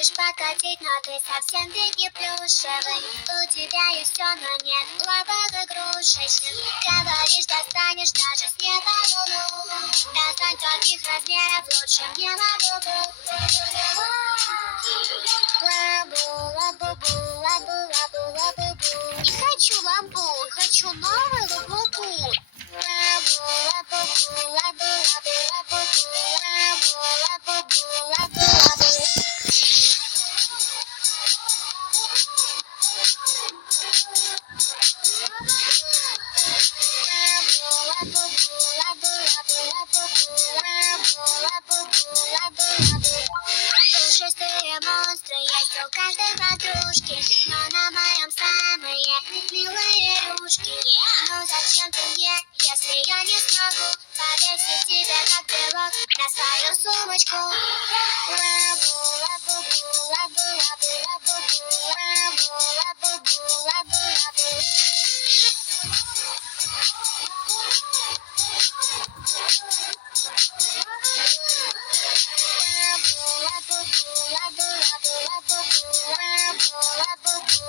хочешь покатить, но ты совсем ведь не плюшевый. У тебя есть все, но нет лапок игрушечных. Говоришь, достанешь даже с неба луну. Достань таких размеров, лучше не лабубу. Лабу-лабу-бу, лабу-лабу-лабу-бу. Не хочу ламбу, хочу новый лабубу. Лабу-лабу-бу, лабу-лабу-лабу-бу. Лабу-лабу-бу, лабу-лабу. Пушистые монстры есть у каждой подружки, но на моем самые милые ручки. Ну зачем ты мне, если я не смогу повесить тебя как брелок на свою сумочку? Лабу-лабу-бу, лабу-лабу-лабу-бу, лабу-лабу-бу, лабу-лабу. Лабу-лабу-лабу-лабу-лабу-бу, лабу-лабу-бу.